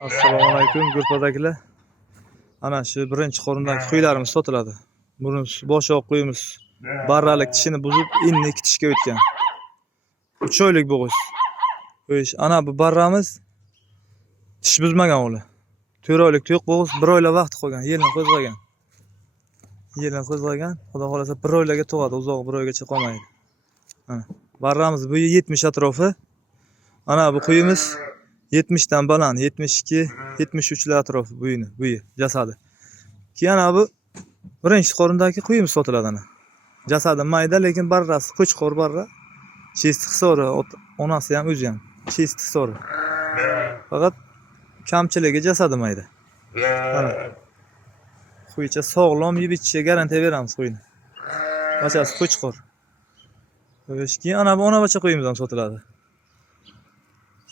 Assalomu alaykum Gurpadagilar. Ana shu birinchi qo'rimdagi qo'ylarimiz sotiladi. Buni boshoq qo'yimiz barralik tishini buzib, inni ikki tishga o'tgan. 3 oylik bo'g'iz. Qo'yish. Ana bu barramiz tish buzmagan o'g'li. 4 oylik yo'q bo'g'iz, 1 oylab vaqt qolgan, yelni qo'zg'agan. Yelni qo'zg'agan, xudo xolasa 1 oylarga tug'adi, uzoq 1 oygacha qolmaydi. Ana, barramiz bu 70 atrofi. Ana bu qo'yimiz 70 dan baland, 72, 73 lar atrofi bo'yi, jasadi. Keyin bu birinchi qo'rimdagi qo'yimiz sotiladi ana. Jasadi mayda, lekin barrasi qo'chqor barra. Chesti hiso'ri, onasi ham o'zi ham chesti hiso'ri. Faqat kamchiligi jasadi mayda. Ana. Qo'ycha sog'lom yeb ichiga garantiya beramiz qo'yni. Bachasi qo'chqor. Keyin ana bu ona bacha qo'yimiz ham sotiladi.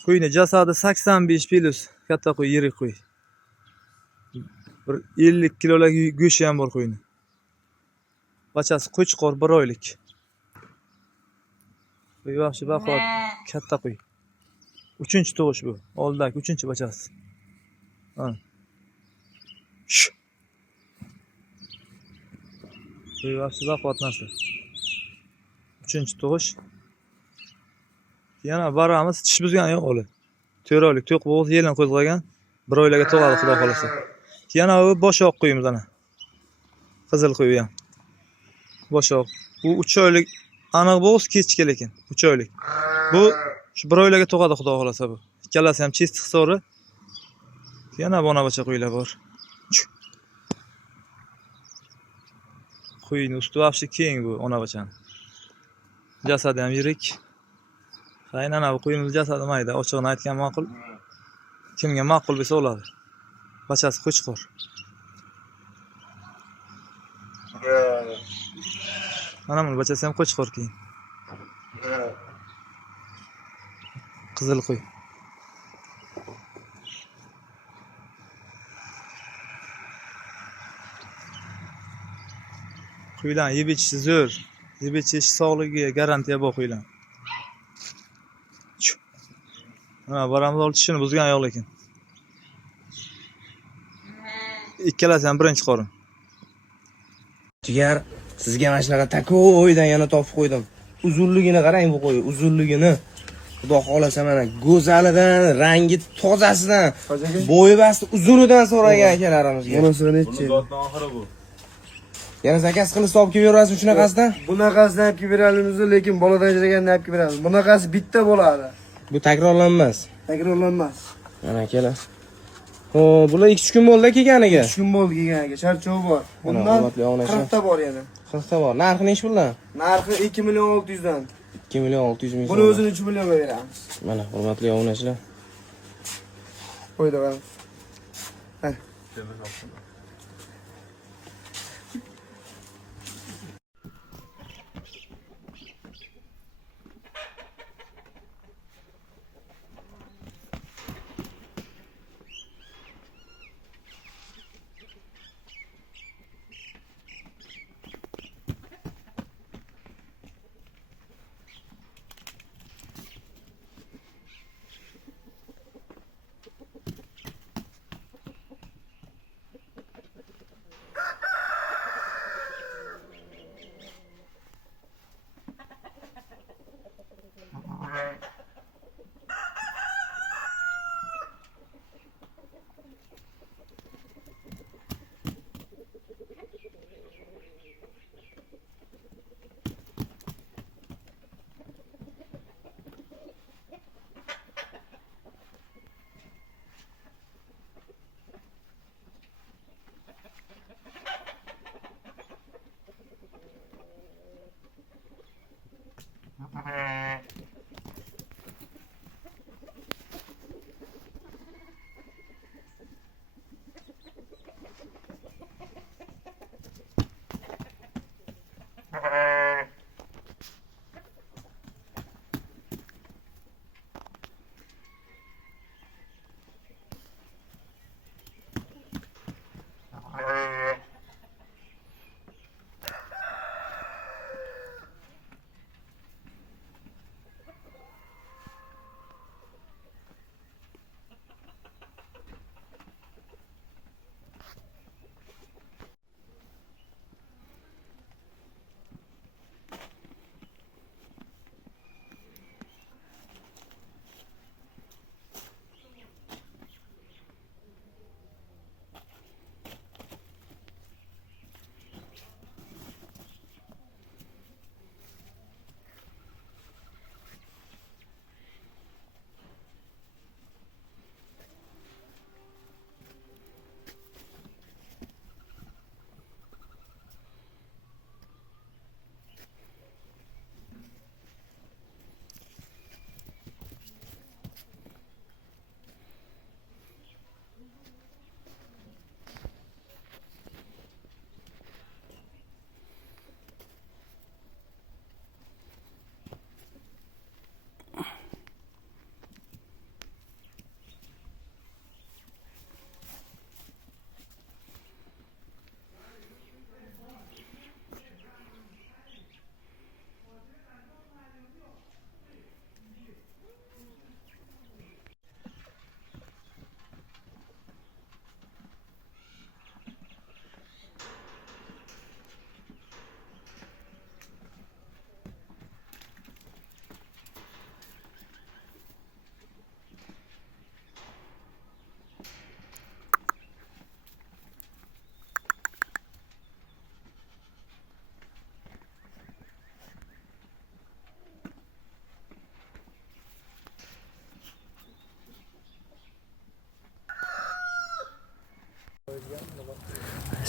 Qo'yni jasadi 85 plus, katta qo'y, yirik qo'y. Bir 50 kilolik go'shi ham bor qo'yni. Bachasi qo'chqor 1 oylik. Bu yaxshi baquvvat katta qo'y. 3-chi tug'ish bu. Oldidagi 3-chi bachasi. Mana. Bu yaxshi baquvvat narsa. 3-chi tug'ish. Yana baramiz tish buzgan yo'q o'g'li. 4 oylik to'q bo'g'iz yelini qo'zg'agan. 1 oylarga tug'adi xudo xolasa. Yana u boshoq qo'yimiz ana. Qizil qo'y ham. Boshoq. Bu 3 oylik aniq bo'g'iz, kechga lekin 3 oylik. Bu shu 1 oylarga tug'adi xudo xolasa bu. Ikkalasi ham chesti hiso'ri. Yana bona bacha qo'ylar bor. Qo'yni usti vaqti keng bu ona bachani. Jasadi ham yirik. Aynan bu qo'yimiz jasadi mayda, ochiqni aytgan ma'qul. Kimga ma'qul bo'lsa oladi. Bachasi qo'chqor. Mana buni bachasi ham qo'chqor keyin. Qizil qo'y. Qo'ylar yeb ichishi zo'r. Yeb ichish sog'ligiga garantiya bor qo'ylar. Mana baramiz olib tishini buzgan yo'q lekin. Ikkalasi ham birinchi qo'rim. Jigar, sizga mana shunaqa tako'ydan yana topib qo'ydim. Uzunligini qarang bu qo'y, uzunligini. Xudo xolasa mana go'zalidan, rangi tozasidan, bo'yi basti uzunidan so'ragan akalarimizga. Bunisi nechi? Zotning oxiri bu. Yana zakaz qilib topib kelib berasiz shunaqasidan? Bunaqasini olib kelib beramiz, lekin boladan ajraganini olib kelib beramiz. Bunaqasi bitta bo'ladi. Bu takrorlanmas. Takrorlanmas. Mana kelar. Xo'p, bular 2 kun bo'ldi kelganiga. 3 kun bo'ldi kelganiga, charchov bor. Bundan 40 ta bor yana. 40 ta bor. Narxi nechi puldan? Narxi 2 million 600 dan. 2 million 600 ming. Buni o'zini 3 millionga beramiz. Mana hurmatli obunachilar. Qo'ydi mana.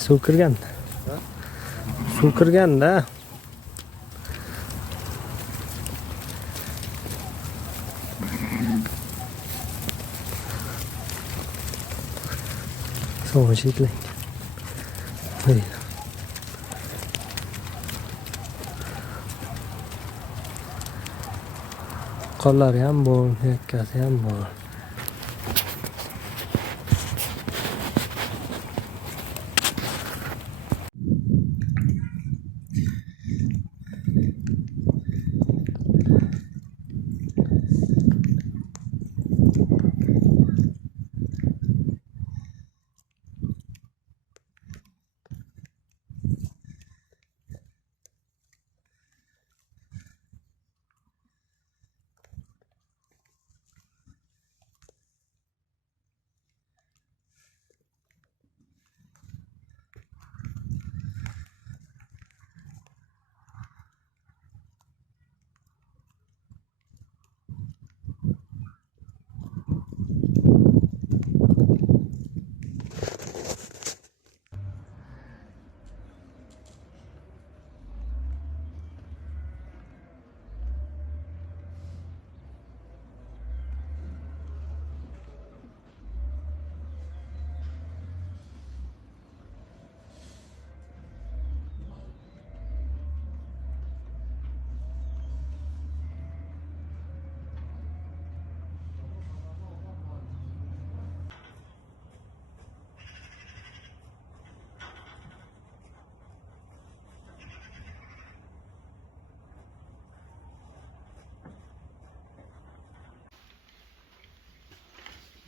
Suv kirgan. Suv kirganda. Soğuk çekilin. Hayır. Qo'llari ham bor, yakkasi ham bor.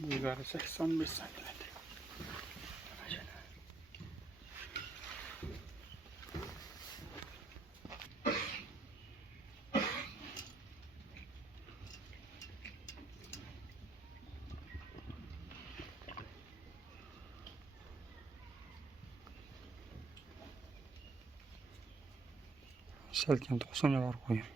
Bulgarı 85 santimetre. Salkam 90'a var koyayım.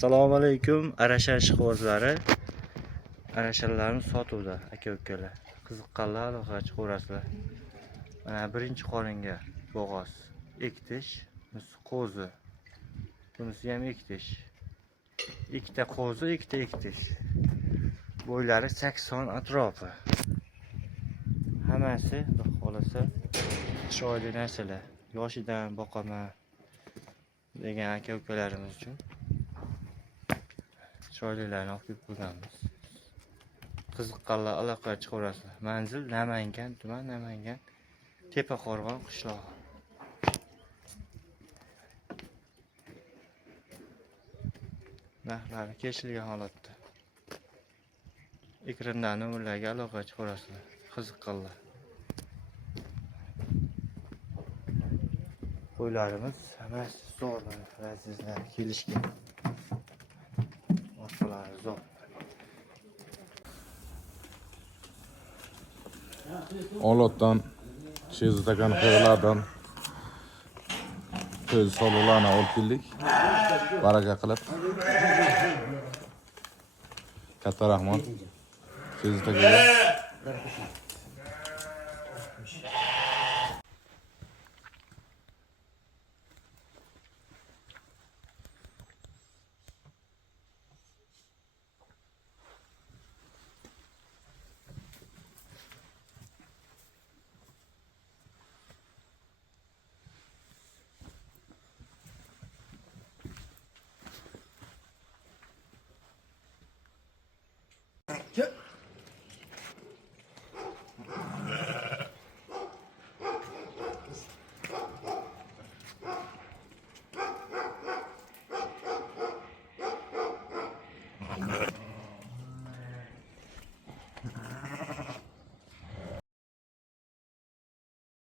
Assalomu alaykum arasha ishqibozlari. Arashalarimiz sotuvda aka-ukalar. Qiziqqanlar aloqa chiqaverasizlar. Mana birinchi qoringa bo'g'oz ektish, bunisi qo'zi. Bunisi ham ektish. Ikkita qo'zi, ikkita ektish. Bo'ylari 80 atrofi. Hammasi xohlasa chiroyli narsalar. Yoshidan boqaman degan aka-ukalarimiz uchun chiroylilarni olib kelib qo'yganmiz. Qiziqqanlar aloqa chiqaverasizlar. Manzil Namangan, tuman Namangan, Tepaqo'rg'on qishlog'i. Narxlari kelishilgan holatda. ekrandan ularga aloqa chiqarasizlar. Qiziqqanlar. Qo'ylarimiz hammasi zo'r, azizlar kelishgan. Boshqalari zo'r. Olotdan, Sherzod qo'ylardan ko'z soluqlarni olib keldik. Baraka qilib. Katta rahmat. Sherzod akaga.